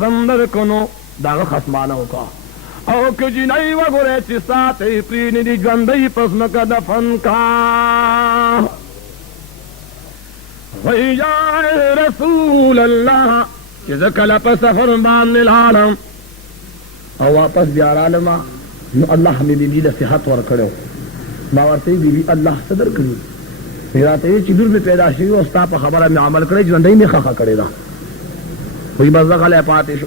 زندر کنو داغ خصمانو کا او کجنئی وگرے چی ساتی پرینی دی جوندئی پسمک دفن کا وَيَا رسول اللہ چی زکل پا سفر باندھ العالم او واپس بیار عالمہ نو اللہ ہمیں بی بی دا صحت ورکڑو باورتی بی بی اللہ صدر کرو میرا تے چدور میں پیدا شوی استا پا خبرہ میں عمل کرے جوندئی میں خاکا کرے دا کوئی مزدق علیہ پاتے شو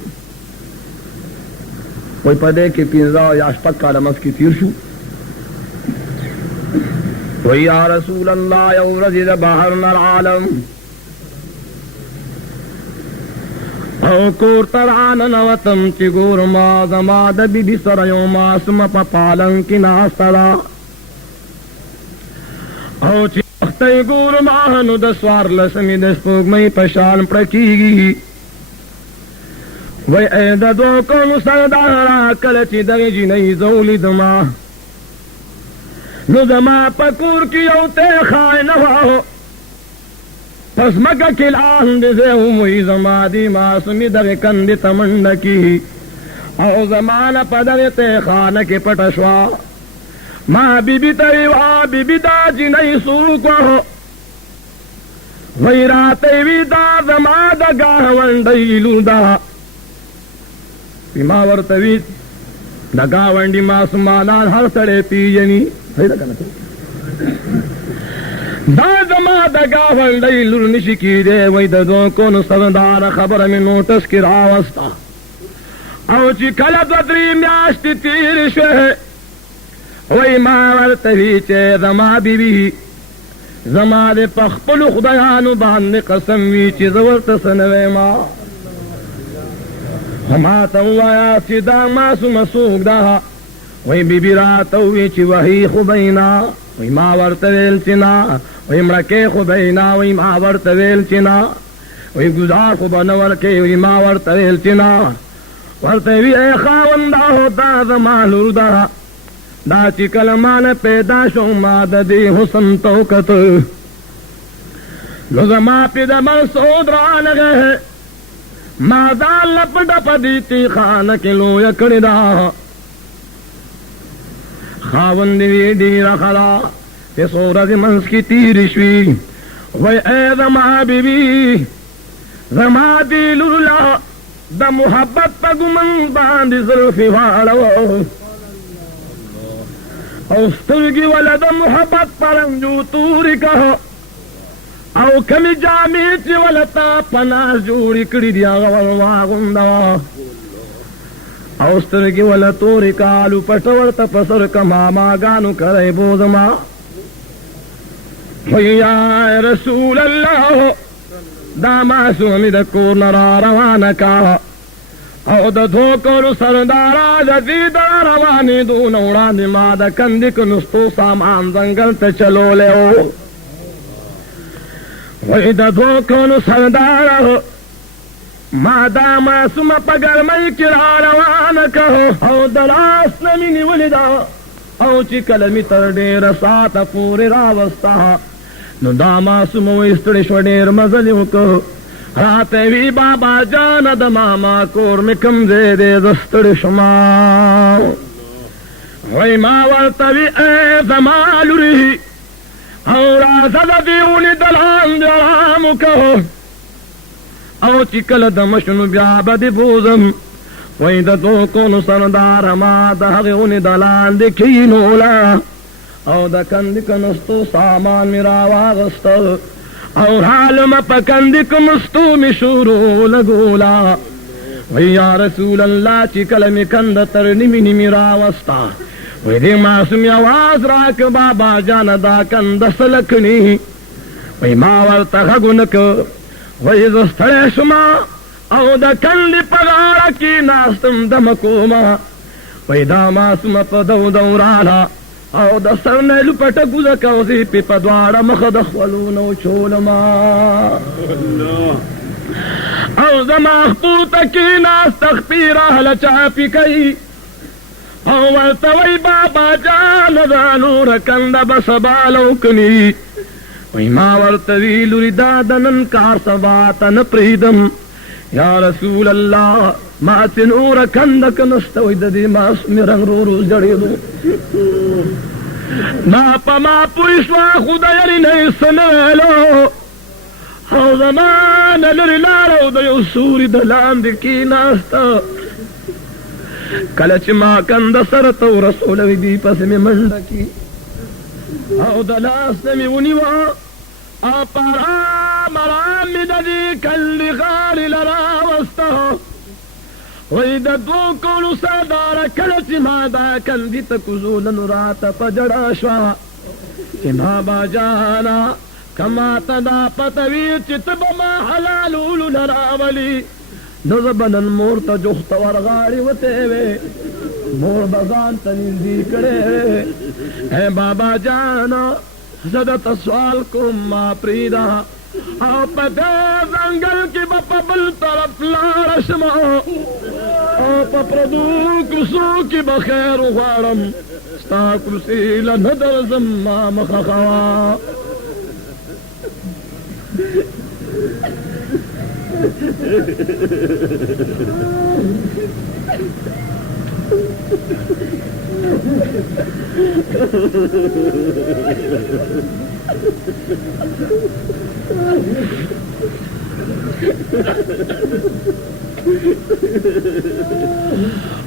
کوئی پدے کہ پینزا یا اشپک کا لمس کی تیر شو کوئی یا رسول اللہ یوم رزید باہرنا العالم او کور تران نوتم چی گور ما زماد بی بی سر یوم آسم پا پالن کی ناسترا او چی اختی گور ماہنو دسوار لسمی دسپوگ میں پشان پرکیگی وی اید دو کم سردارا کلچی در جنی زولی دما نو دما پکور کی اوتے خائن ہو پس مکا کلان دزے ہوئی زما دی معصومی در کند تمند کی او زمان پدر تے خان کے پٹشوا ماں بی بی تیوا بی بی دا جنی سوکو وی راتی وی دا زما دا گاہون دیلو دا ما ورتوی دا گاونڈی معصومانان ہر سڑے پیجنی صحیح لگا نا دا زما دا گاونڈی لرنشی کی دے وی دا دو کون سردار خبر میں نوٹس کی راوستا او چی کلت و دری میاشتی تیر شوے وی ما ورتوی چے زما بی بی زما دے پخپلو خدایانو باندے قسم وی چی زورت سنوے ما ہما توایا چی دا معصوم سوک دا وی بی بی راتوی چی وحی خوبینا وی ما ورطویل چنا وی مرکے خوبینا وی ما ورطویل چنا وی گزار خوبنور کے وی ما ورطویل چنا ورطوی اے خاوندا ہوتا زمان لردا دا چی کلمان پیدا شو ما دا دی حسن توکت لو زما پی دا مرسود رانگے مادا لپڈ پدیتی خان کلو یکڑی دا خاوند وی دیر خلا تی سورج منس کی تیرشوی وی اے زما بی بی زما دیل اللہ دا محبت پا گمن باندی ظلفی وارو اوسترگی والا دا محبت پا رنجو توری کہو او کمی جامیچ ولتا پناس جوڑی کڑی دیا غوال واغندا او سترگی ولا توری کالو پٹورتا پسر کما ماغانو کرے بوزما یا رسول اللہ دا معصومی دا کور نرا روانکا او دا دھوکر سردارا جدید روانی دون اڑان ما دا کندک نستو سامان زنگل تا چلو لے او وی دا دھوکن سردار مادا معصوم پگر مئی کرا روان کہو او دلاس نمینی ولدا او چی کلمی تر دیر سات پوری راوستا نو دا معصوم ویستڑش و دیر مزلیو کہو راتے وی بابا جان دا ماما کور مکم زیدے زستڑش ما وی ما ورطوی اے زمال رہی اور آزد دیونی دلان درامو کہو او چکل دمشنو بیاب دی بوزم وی دا دو کونو سردار ما دا حقیونی دلان دی کینولا او دا کندک نستو سامان میرا واغستو اور حالم پا کندک نستو می شروع لگولا وی یا رسول اللہ چکل می کند ترنمی میرا وستا وی دی معصومی آواز راک بابا جان دا کند سلکنی وی ماور تغگنک وی زستر شما او دا کند پگارا کی ناستم دمکوما وی دا معصوم پا دو دورانا او دا سرنیلو پتا گزکوزی پی پدوارا مخدخولونو چولما او زما خطوطا کی ناست تخپیرا لچاپی کئی او ورطوی بابا جان دانور کند بس بالو کنی وی ما ورطوی لوری دادنن کار سباتا نپریدم یا رسول اللہ ما تنور کندک نستوی ددی ماس می رنگ رو روز جڑی دو ما پا ما پویشوا خدا یری نہیں سنویلو او زمان لری لارو دیو سوری دلان دی کی ناستا کلچ ما کند سرتو رسولوی دی پس می منڈکی او دلاس می ونیوا آپ رام رام ددی کلی غاری لرا وستا وید دو کولو سردار کلچ ما دا کندی تکزول نرات پجڑا شوا چی بابا جانا کما تدا پتوی چتب ما حلالولو لراولی نزبنن مورتا جخت ورغاری وتیوے مور بزان تنیزی کرے اے بابا جانا زدت سوال کم ما پریدا آپ دے زنگل کی بپا بل طرف لارشما آپ پردو کسو کی بخیر غارم ستا کرسی لندر زمام خخوا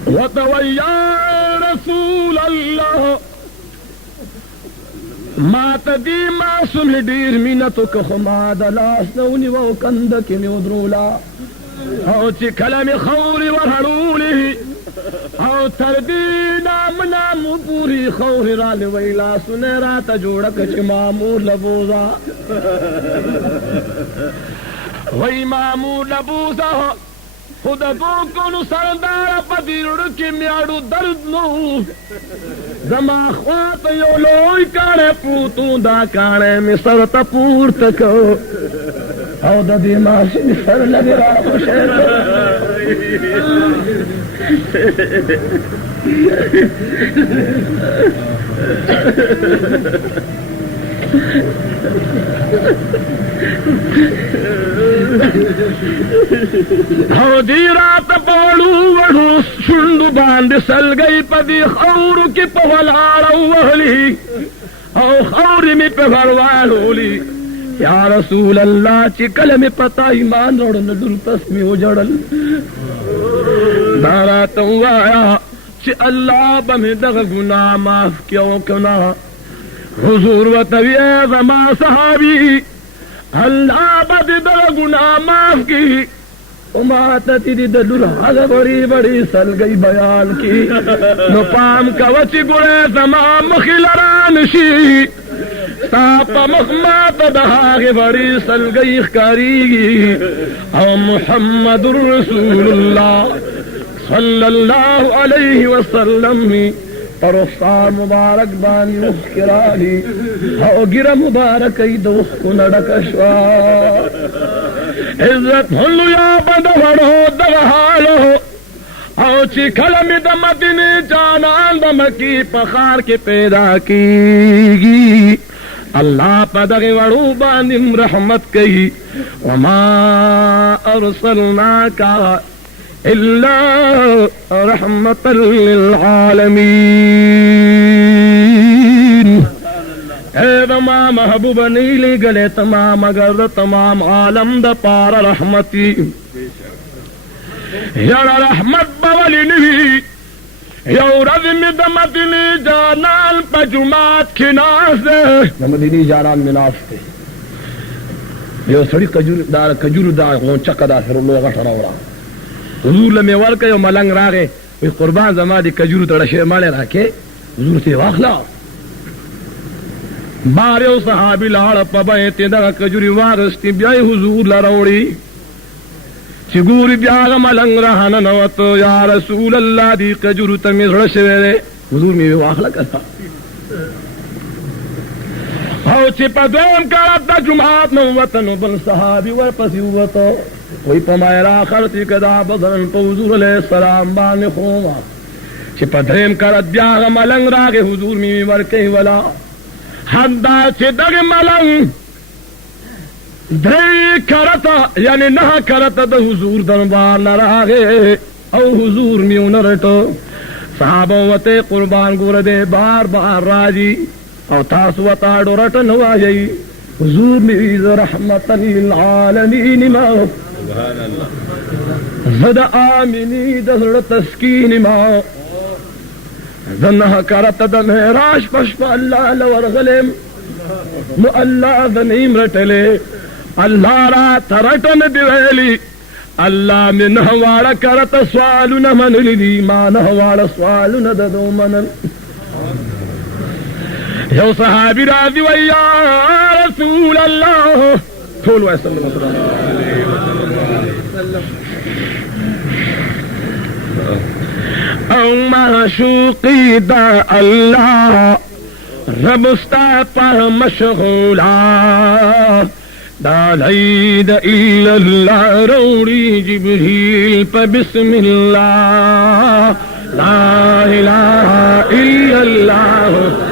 وتويا رسول الله ما تدی ما سمه دیر مینتو که خما دلاس نونی و کندک می ودرولا او چی کلم خوری ورحرولی او تردینا منامو پوری خوری رالی ویلا سنے راتا جوڑک چی مامور لبوزا وی مامور لبوزا خود بوکنو سردار پدی رڑکی میاڑو درد نو زما خوات یو لوی کانے پوتوں دا کانے میں سر تا پور تکو او دا دی ماسی میں سر لگی را خوشیر ہو دی رات پوڑو وڑو شنڈو باند سل گئی پدی خورو کی پولارو وحلی او خوری می پغروالولی یا رسول اللہ چی کلمی پتا ایمان روڑن دل پس می اجڑل داراتو آیا چی اللہ بمی دغ گناہ معاف کیوں کنا حضور و طوی زمان صحابی اللہ بدی دغ گناہ معاف کی اماتتی دی دلور حض بڑی بڑی سل گئی بیان کی نو پام کوچی گڑے زمان مخلرانشی تاپ مخمات دہاغ بڑی سل گئی اخکاری او محمد الرسول اللہ صلی اللہ علیہ وسلم پرفتار مبارک بانی مخکرانی او گر مبارک ای دوست کو نڑکشوا عزت ہلو یا بدوڑو دوحالو او چی کلمی دمدنی جانان دمکی پخار کے پیدا کی اللہ پدغ وڑو باندم رحمت کئی وما ارسلناکا الا رحمت للعالمین اے دما محبوب نیلی گلے تمام اگر تمام عالم دا پار رحمتی یار رحمت بولی نوی یو رضم دمدنی جانان پا جماعت کی ناس دے دمدنی جانان مناس دے یو سڑی کجور دا غنچک دا سر لوگ اٹھراورا حضور لمی ورکا یو ملنگ راگے وی قربان زما دی کجور تڑشے مالے راکے حضور سے واخلا باریو صحابی لار پا بیتی دا کجوری واغستی بیائی حضور لروڑی چگوری بیاغ ملنگ رہانا نوتو یا رسول اللہ دی کجور تمیز رشوے دے حضور میں واخلا کرتا او چی پا دوم کرد دا جمعات نوتنو بل صحابی ورپسی ہوتو کوئی پمائرا خرطی کدا بدرن پا حضور علیہ السلام بانی خوما چی پا درم کرد بیاغ ملنگ راگ حضور میں ورکی ولا حد دا چی دگ ملنگ دری کرتا یعنی نہ کرتا دا حضور دربار نراغے او حضور میو نرٹو صحابہ وتے قربان گور دے بار بار راجی او تاسو وطاڑو رٹ نواجی حضور میز رحمتا للعالمین ما سبحان اللہ زد آمینی دزر تسکین ما زنہ کرتا دا محراش پشپ اللہ لورغلم نو اللہ دنیم رٹلے اللہ را ترٹن دیویلی اللہ میں نہوارا کرتا سوالو نمن لی ما نہوارا سوالو نددو منن یو صحابی راضی و یا رسول اللہ ٹھولو ایسا او معشوقی دا اللہ ربستا پر مشغولا دا لید الا اللہ روڑی جبریل پا بسم اللہ لا الہ الا اللہ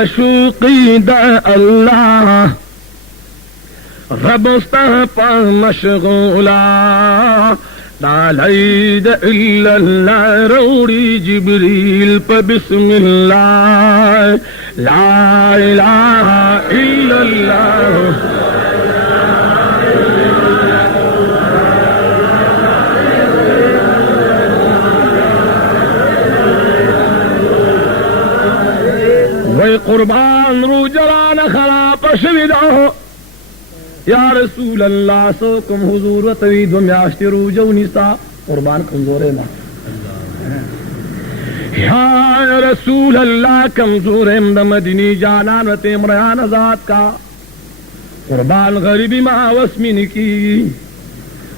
معشوقی دا اللہ ربستا پر مشغولا لا لید الا اللہ روڑی جبریل پا بسم اللہ لا الہ الا اللہ وی قربان رو جران خراب شویدہ یا رسول اللہ سوکم حضور و توید و میاشتی رو جو نیستا قربان کمزورے ما یا رسول اللہ کمزورے دا مدنی جانان و تیمریان ذات کا قربان غریبی ما واسمین کی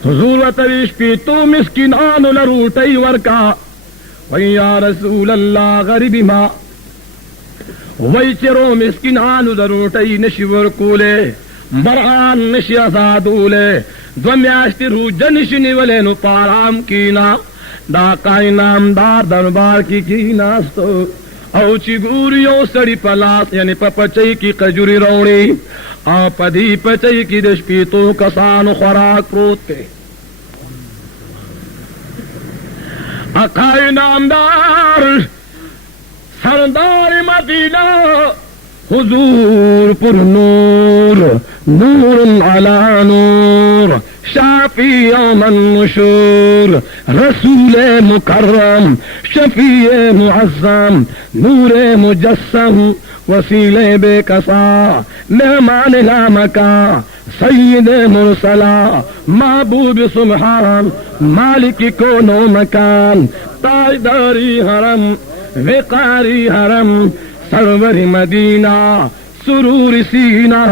حضور و تویش پی تو مسکنان لروٹی ورکا وی یا رسول اللہ غریبی ما وی چرو مسکنانو دروٹی نشی ورکولے برغان نشی ازادولے دو میاشتی رو جنشی نیولے نو پارام کینا دا قائنام دار دربار کی ناستو او چی گوریو سڑی پلاس یعنی پپچئی کی قجوری روڑی او پدی پچئی کی دشپیتو کسانو خوراک پروت کے قائنام دار سردار مدینہ حضور پر نور نور علی نور شافی یوم النشور رسول مکرم شفیع معظم نور مجسم وسیل بے کسا مہمان لا مکان سید مرسلا محبوب سبحان مالک کونو مکان تاجداری حرم وقاری حرم سرور مدینہ سرور سینہ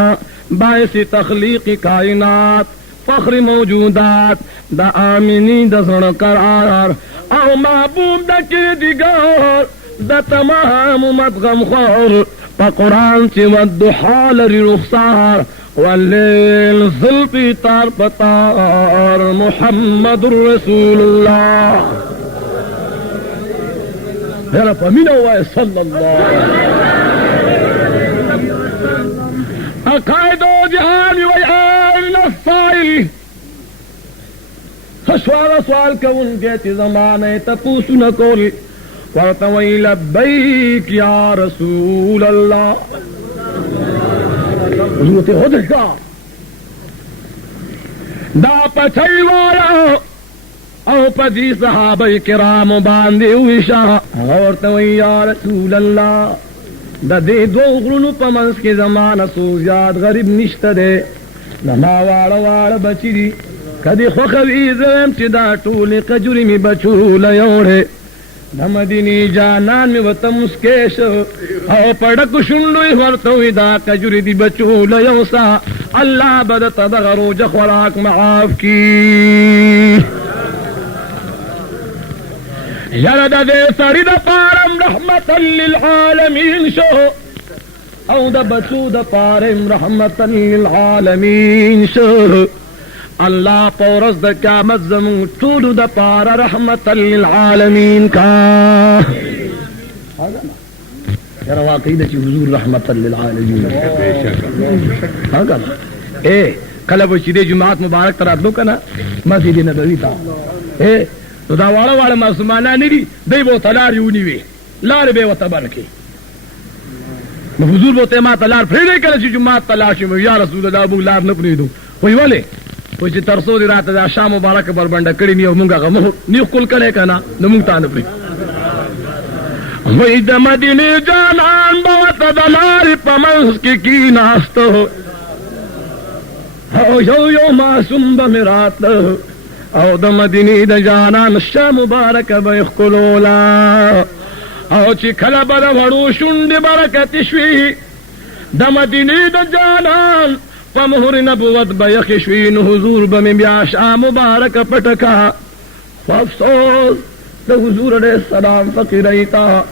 باعث تخلیق کائنات فخر موجودات دا آمینی دا زن قرار او محبوب دا کردگار دا تمام مدغم خور پا قرآن چی والدحال ری رخصار واللیل ظلفی تار پتار محمد رسول اللہ میرا پمینہ ہوا ہے صلی اللہ عقائد و جہان و آئین السائل سوال کا ان کے تی زمانے تپوسو نکول ورطوئی لبیک یا رسول اللہ حضورت ہو دکھا دا پچھئی والا او پدی صحابہ کرام باندے ہوئی شاہ اور توئی یا رسول اللہ دا دے دو غرونو پمنس کے زمانہ سوزیاد غریب نشت دے نما واڑا واڑا بچی دی کدی خوخوی زم چی دا ٹولی قجوری می بچو لیوڑے نمدینی جانان میں وطا مسکیش او پڑک شنڈوی ورطوی دا قجوری دی بچو لیوسا اللہ بدتا دا غروج خوراک معاف کی یرد دے سری دا پارم رحمتا للعالمین شو او دا بچو دا پارم رحمتا للعالمین شو اللہ پورس دا قیامت زمون طول دا پارا رحمتا للعالمین کا یرا واقعی دا چی حضور رحمتا للعالمین آگا اے کلب چیدے جماعت مبارک تراتلو کنا مسجد نبوی تا اے تو دا والا والا معصومانا نیری دی بو تلار یونی وی لار بے و تبر کی حضور بوتے ما تلار پھیڑے کنا چی جماعت تلاشی میں یا رسول اللہ ابو لار نپنی دو کوئی والے کوئی چی ترسو دی رات دا شام مبارک پر بندہ کڑی نیو منگا غا نیو کل کنے کنا نمونگتا نپنی وی دا مدینی جانان بوتا دلار پمنس کی ناستو او یو معصوم بمرات او دا مدینی دا جانان شا مبارک بیخکلولا او چی کلا بدا وڑو شنڈ برکت شوی دا مدینی دا جانان فمہر نبوت بیخشوین حضور بمی بیاشا مبارک پٹکا فافسوس دا حضور علیہ السلام فقیریتا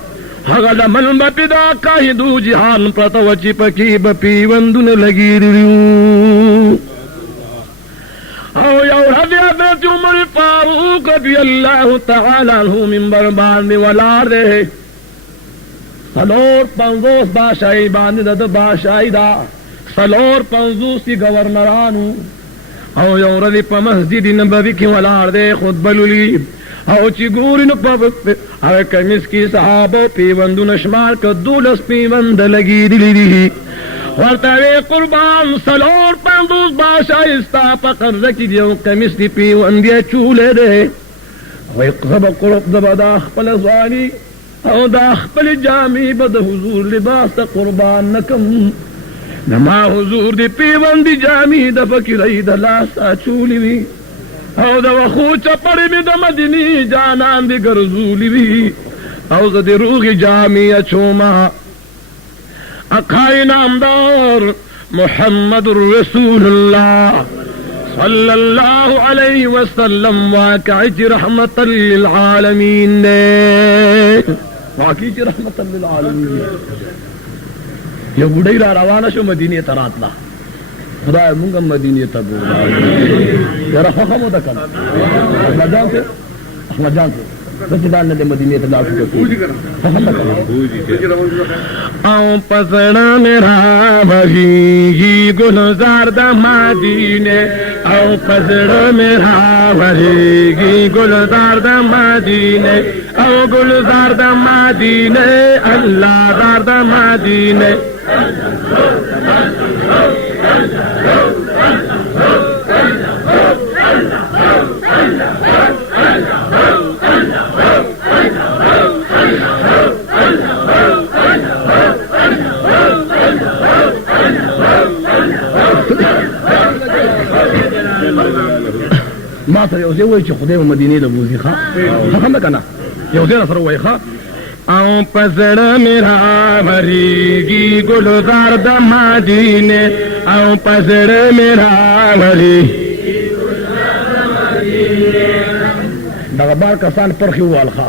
حغل من بپدا کاہی دو جہان پرتوچی پکی بپی وندن لگی ریو او یو حضرت عمر فاروق رضی اللہ تعالی عنہ منبر باندے ولار دے سلور پنزوس باشائی باندے دا باشائی دا سلور پنزوسی گورنرانو او یو رضی پا مسجد نبوی کی ولار دے خود بلولی او چی گوری نو پا او کمیس کی صحابو پیوندو نشمار کا دولس پیوند لگی دلی دی ورطاوی قربان سلور پندوس باشایستا پا قرزکی دیو کمیس دی پیوندی چولے دے او اقصب قرب دبا دا اخپل زوانی او دا اخپل جامی بدا حضور لباس تا قربان نکم نما حضور دی پیوندی جامی دا فکی رئی دا لاسا چولی وی او دا وخو چپڑی می دا مدینی جانان دی گرزولی وی او دا دی روغی جامی اچوما اقائی نامدار محمد الرسول اللہ صلی اللہ علیہ وسلم واقعی چی رحمتا للعالمین نے واقعی چی رحمتا للعالمین یہ بڑی را روانہ شو مدینی تراتلا خدا منگم مدینی تبولا یرا خخمو دکن احمد جان سے بچی دان ندے مدینی تلا شو خخم دکن او پسنا میرا وحی گلزار دا مدینے او پسنا میرا وحی گلزار دا مدینے او گلزار دا مدینے اللہ دار دا مدینے ما سر یو زیوی چی خدای و مدینی دا بوزی خواہ خواہ کنا یو زیر سر وی خواہ او پسڑ میرا بھریگی گلزار دا مدینے او پسڑ میرا بھری دا بار کسان پرخی والخا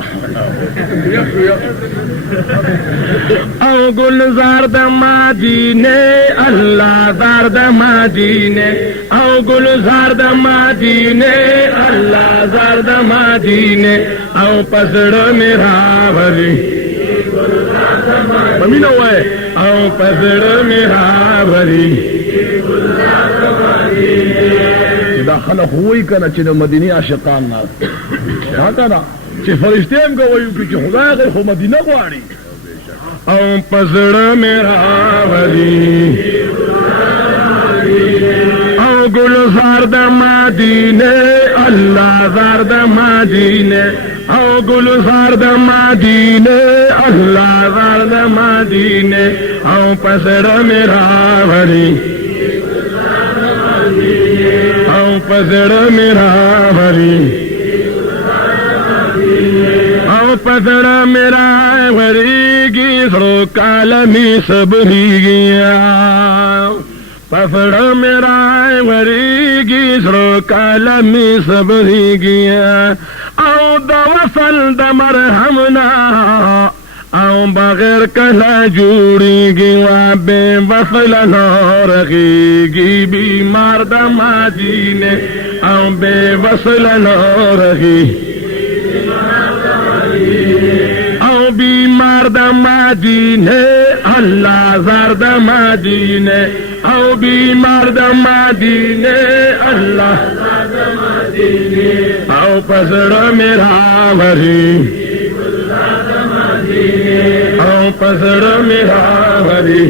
او گلزار دا مدینے اللہ دار دا مدینے او گلزار دا مدینے اللہ دار دا مدینے او پسڑ میرا بھری امین ہوئے او پسڑ میرا بھری دا خلق ہوئی کنا چی دا مدینی عاشقان نا کنا چی فرشتے ہم گوئیو کی چی خدا غیر خو مدینہ گواری او پسڑ میرا بھری او گلزار دا مدینے اللہ زار دا مدینے او گلزار دا مدینے اللہ زار دا مدینے او پسڑ میرا بھری او پسڑ میرا بھری او پسڑ میرا بھری گی سرو کالمی سبری گیا پسڑ میرا بھری گی سرو کالمی سبری گیا او د وصل د مرهمنا او بغیر کلا جوړیږي وا بے وصل نورغیږي بیمار د مدینه او بے وصل نورغیږي او بیمار د مدینه الله زار د مدینه او بیمار د مدینه الله زار د مدینه او پسړه میرا وری او پسړه میرا وری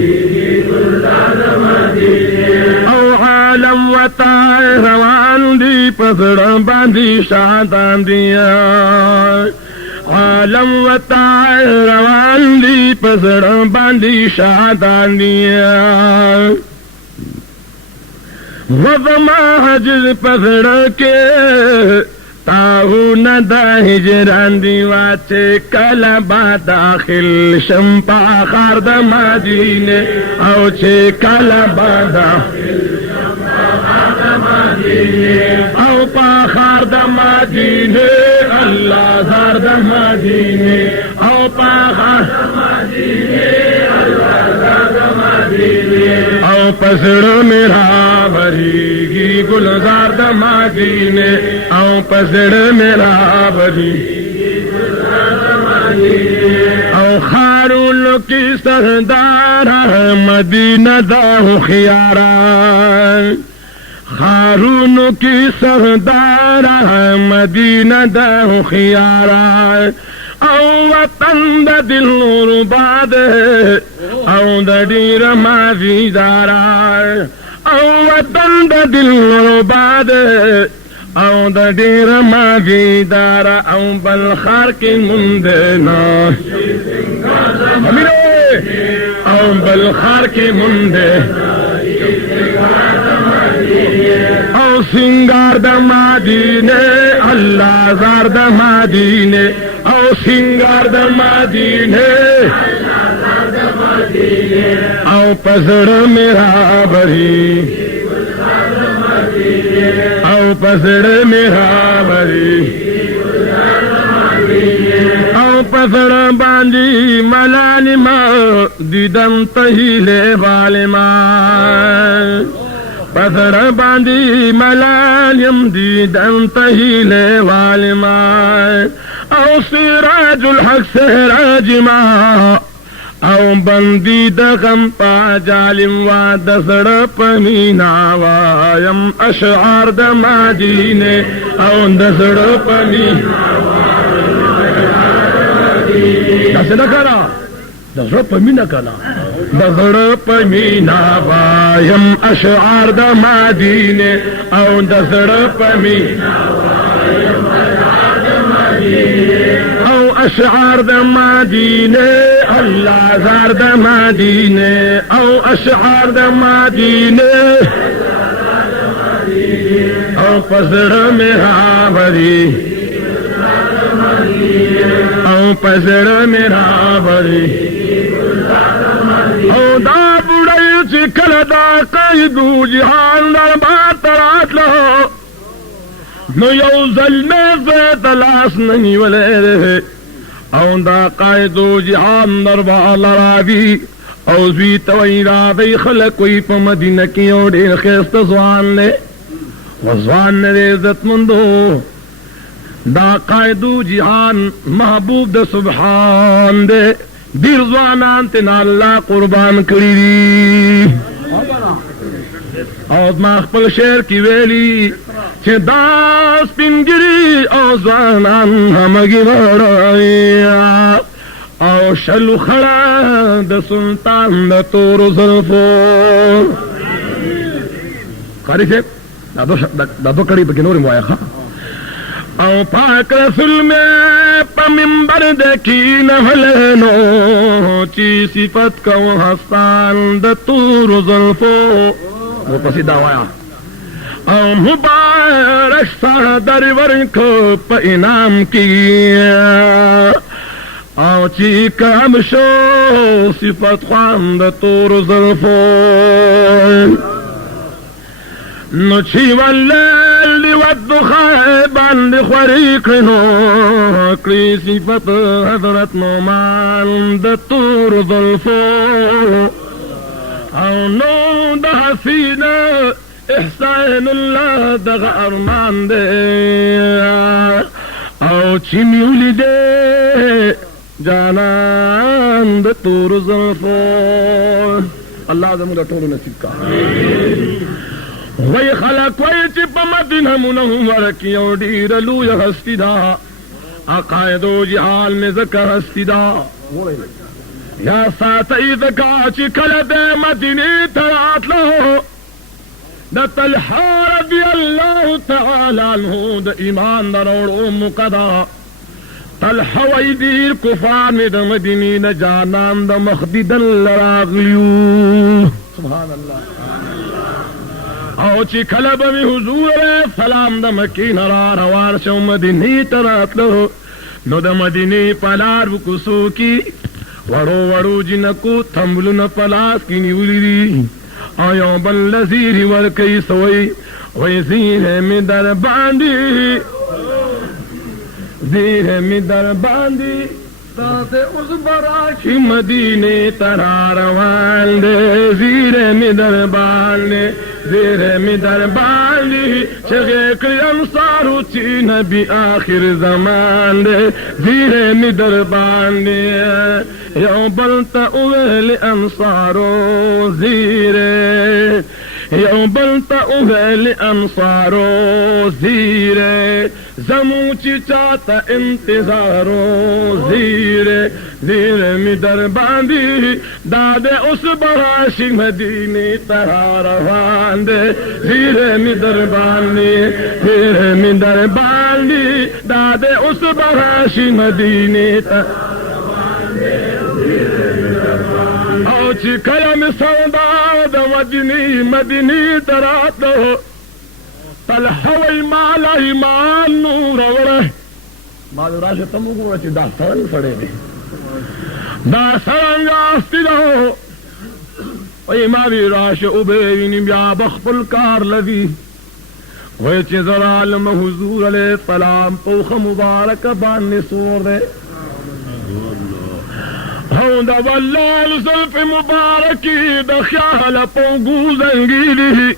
او عالم وتا روان دی پسړه باندې شادان دی عالم وتا روان دی پسړه باندې شادان دی وزما حجر پسړه کې تاہون دا ہجران دیواچے کلبا داخل شمپا خار دا مدینے او چھے کلبا داخل شمپا خار دا مدینے او پا خار دا مدینے اللہ زار دا مدینے او پا خار دا مدینے اللہ زار دا مدینے او پسڑ میرا بھریگی گلزار دا مدینے او پسڑ میرا بھریگی گلزار دا مدینے او خارون کی سردارہ مدینہ دا خیارہ خارون کی سردارہ مدینہ دا خیارہ او وطن دا دل نور باد او دا دیر مازی دارا او وطن دا دل نور باد او دا دیر مازی دارا او بلخار کی مندنا او بلخار کی مندنا او سنگار دا مدینے اللہ زار دا مدینے او سنگار دا مدینے او پسڑ میرا بری او پسڑ میرا بری او پسڑ باندی ملانی ما دیدم تہیلے والے ماں پسڑ باندی ملالیم دیدم تہیلے والے ماں او سراج الحق سراج ماں او بندی د غم پا جالم وا د زړه په مینا وایم اشعار د مدینه او د زړه په مینا تاسو نه کړه د زړه په مینا کړه د زړه په مینا وایم اشعار د مدینه او د زړه په مینا وایم اشعار د مدینه او اشعار د مدینه اللہ زار دا مدینے او اشعار دا مدینے او پسڑ میرا بری او پسڑ میرا بری او دا بڑی چکل دا قیدو جہان در بات راتلو نو یو ظلمے سے تلاس نہیں ولے رہے او دا قائدو جہان دربال راوی او زوی توئی راوی خلق وی پا مدینہ کی او دیر خیست زوان لے وزوان نے عزت مندو دا قائدو جہان محبوب دا سبحان دے دیر زوانان تینا اللہ قربان کری دی او ما خپل شعر کی ویلی چھے داس پنگری او زوانان ہمگی بڑائی او شلو خڑا دا سلطان دا تور زلفو قاری سے دادو کڑی پکی نوری موایا خواہ او پاک رسول میں پا منبر دیکھی نفلینو چی صفت کو ہستان دا تور زلفو وہ پسی دعوایا او مبارک سا در ورکو پا انعام کیا او چی کام شو صفت خواند تور زلفو نو چی واللیل والدخان باندې خوری کړنو کړی صفت حضرت نعمان د تور زلفو او نو د حسینه احسان الله دغه ارمان دی او چې مې ولیدې جانان د تور زلفو الله زموږ ټولو نصیب کا وی خلق وی چې په مدینه منوره کې یو ډېره لویه هستي ده عقاید و جهال مې ځکه هستي ده یا ساتئ ځکه چې کله د مدینې ته راتلو د طلحه رضی الله تعالی عنه د ایمان د راوړو موقع ده طلحه وی ډېر کفار مې د مدینې نه جانان د مخ دیدن راغلیو سبحان الله او چې کله به مې حضور علیه السلام د مکې نه را روان شو مدینې ته راتلو نو د مدینې په لار کوڅو کې وړو وړو جنکو تمبلونه په لاس کې نیولي دي او یو بل له زیري ورکوي سوی وی زیره مې در باندې زیره مې در باندې تاسې اوس به راشي مدینې ته را روان دی زیره مې در باندې زیره مې در باندې چغې کړي انصارو چې نبي آخر زمان دی زیره مې در باندې یو بل ته وویل انصارو زیره یو بل ته وویل انصارو زیره زمو چې چاته انتظارو زیره زیره مې در باندې دا د اوس به راشي مدینې ته روان دی زیره مې در باندې زیره مې در باندې دا د اوس به راشي مدینې ته او چې کله مې سودا د مدینې ته راتلو طلحه وی مال ایمان نور وړه ما راشه ته موږ چې دا څنګه سړی دی دا څنګه استی ده وی ما وی راشه او به وینم بیا بخپل کار لوي وی چې زرالم حضور علیه السلام پوخ مبارک باندې سور ده او دا والله زلف مبارکی د خیال پوګو زنګیلی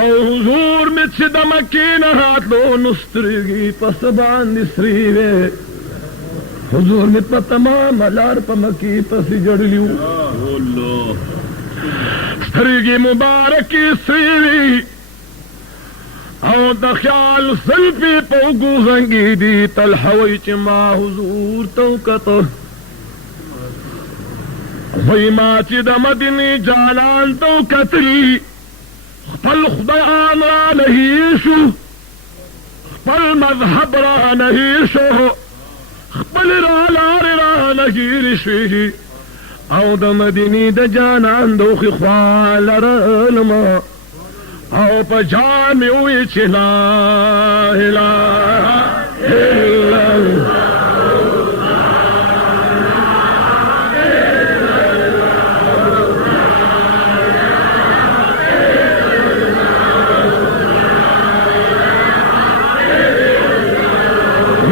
او حضور می چې د مکې نه راتلو نو سترګې پس باندې سرې وې حضور می په تمام لار په مکې پسې جړلی وو سترګې مبارکې سرې وې او د خیال زلفې په اوږو زنګېدي طلحه وایي چې ما حضور ته وکتل وایي ما چې د مدینې جانان ته وکتل خپل خدایان رانه هیر شو خپل مذهب رانه هیر شو خپل لارې رانه هیرې شوې او د مدینې د جانان د اوښې خوا لرلمه او په جان مې وویل چې لا اله الا الله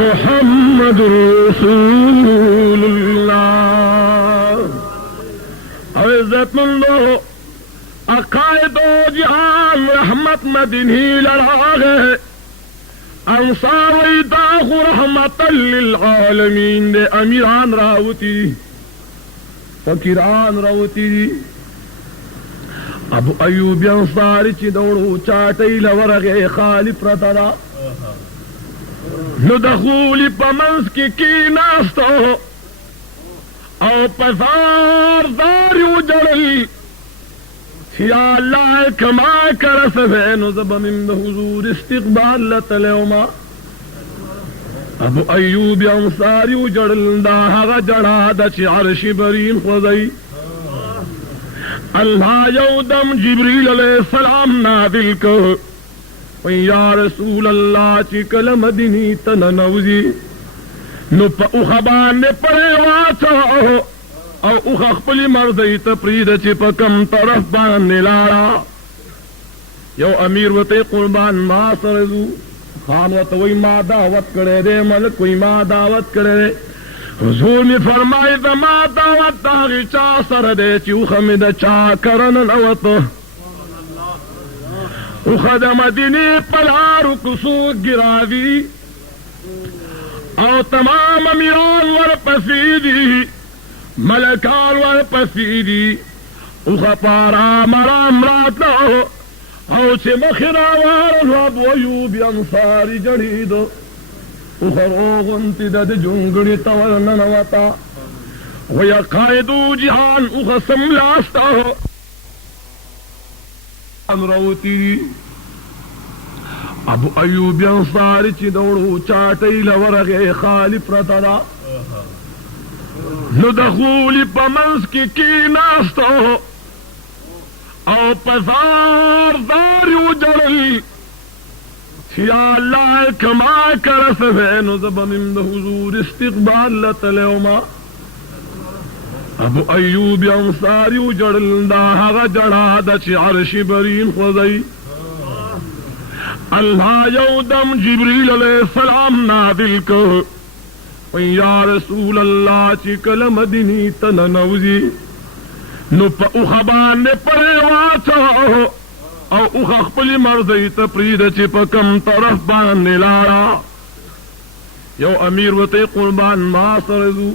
محمد رسول الله او عزت مندو عقائد و جہان رحمت مدینی لڑاغے انصار ویداخ رحمت للعالمین دے امیران راوتی فقیران راوتی ابو ایوب انصاری چی دوڑو چاٹی لورغے خالی پرتلا نو دخولی پا منس کی ناستو او پزار داری اجڑی یا اللہ کما کرس فین زب من حضور استقبال لتلیوما ابو ایوب انصاری اجڑل دا حغا جڑا دا چی عرش برین خوزی اللہ یودم جبریل علیہ السلام نادل کو یا رسول اللہ چی کل مدینی تننوزی نو پا اخبان نے پڑے واچو او اخ خپلی مرضی تپرید چی پا کم طرف باندې لاړه یو امیر وتے قربان ما سرزو خان وت وی ما دعوت کرے دے ملک وی ما دعوت کرے دے حضور نے فرمائے ما دعوت داغی چا سر دے چیو خمد چا کرن نوت اخد مدینی پلارو کسو گراوی او تمام امیران ور پسیدی ملکان ور پسیدی اخ پارا مرام رات لہو او چه مخراوار الواب ویوب انصاری جڑیدو اخروغنتی دد جنگنی تورننوتا ویا قائدو جہان اخسم لاستا ہو امروتی ابو ایوب انصاری چی دوڑو چاٹی لورغی خالف رتدا ندخولی پمنس کی ناستا ہو او پسار داریو جڑل یا اللہ کما کرس ہے نزب من حضور استقبال لتلیوما ابو ایوب انصاریو جڑل دا حغا جڑا دا چی عرش برین خوزی اللہ یو دم جبریل علیہ السلام نادل کو یا رسول اللہ چی کلم دینی تننوزی نو پا اخبان نے پڑے واچو او اخ اخپلی مرضی تپرید چی پا کم طرف بان نلارا یو امیر وطی قربان ما سرزو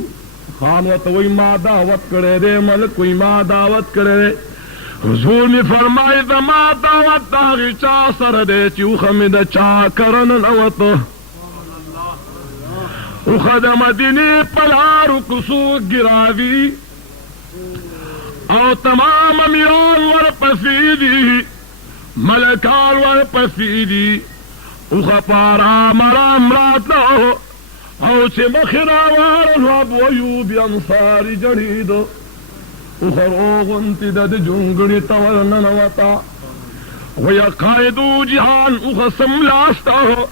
خان وطوی ما دعوت کرے دے ملک وی ما دعوت کرے دے حضور نے فرمائی دا ما دعوت داغی چا سر دے چی اخمد چا کرن نوت اخد مدینی پلارو کسو گراوی او تمام امیران ور پسیدی ملکان ور پسیدی اخ پارا مرام رات لہو او چه مخراوار الواب ویوب انصاری جڑیدو اخروغنتی دد جنگنی تورننوتا ویا قائدو جہان اخسم لاستا ہو